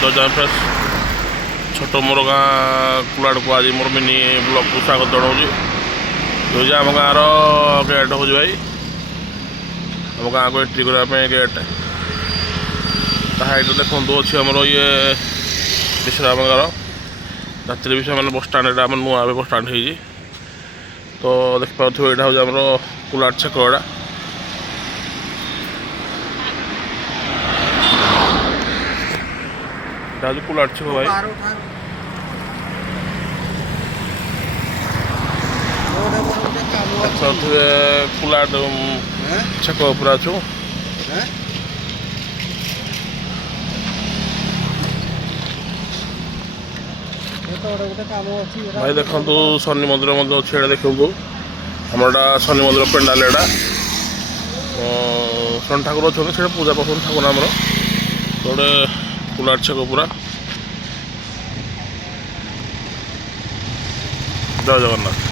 जय फ्रेश छोट मोर गाँ कुलाड़ को आज मोर मिनी ब्लॉक को स्वागत जनाऊँगी जो आम गाँव गेट हूँ भाई आम गाँव को एंट्री करने गेट हाइट देखो अच्छी आमर ये विश्राम गार राति भी से बस स्टाण्ड आम नुआ बस स्टाण्ड हो तो देखिए यहाँ हूँ आम कुलाड़ छक एटा राजू कुलाड़ छक भाई कुलाड़ छक पूरा छु भाई देखो शनि मंदिर अच्छे देखो हमारा शनि मंदिर पेंडाल एटा शनि ठाकुर अच्छा पूजा पाठ ठाकुर आमर गोटे कुलाड़ छक पूरा जय जगन्नाथ।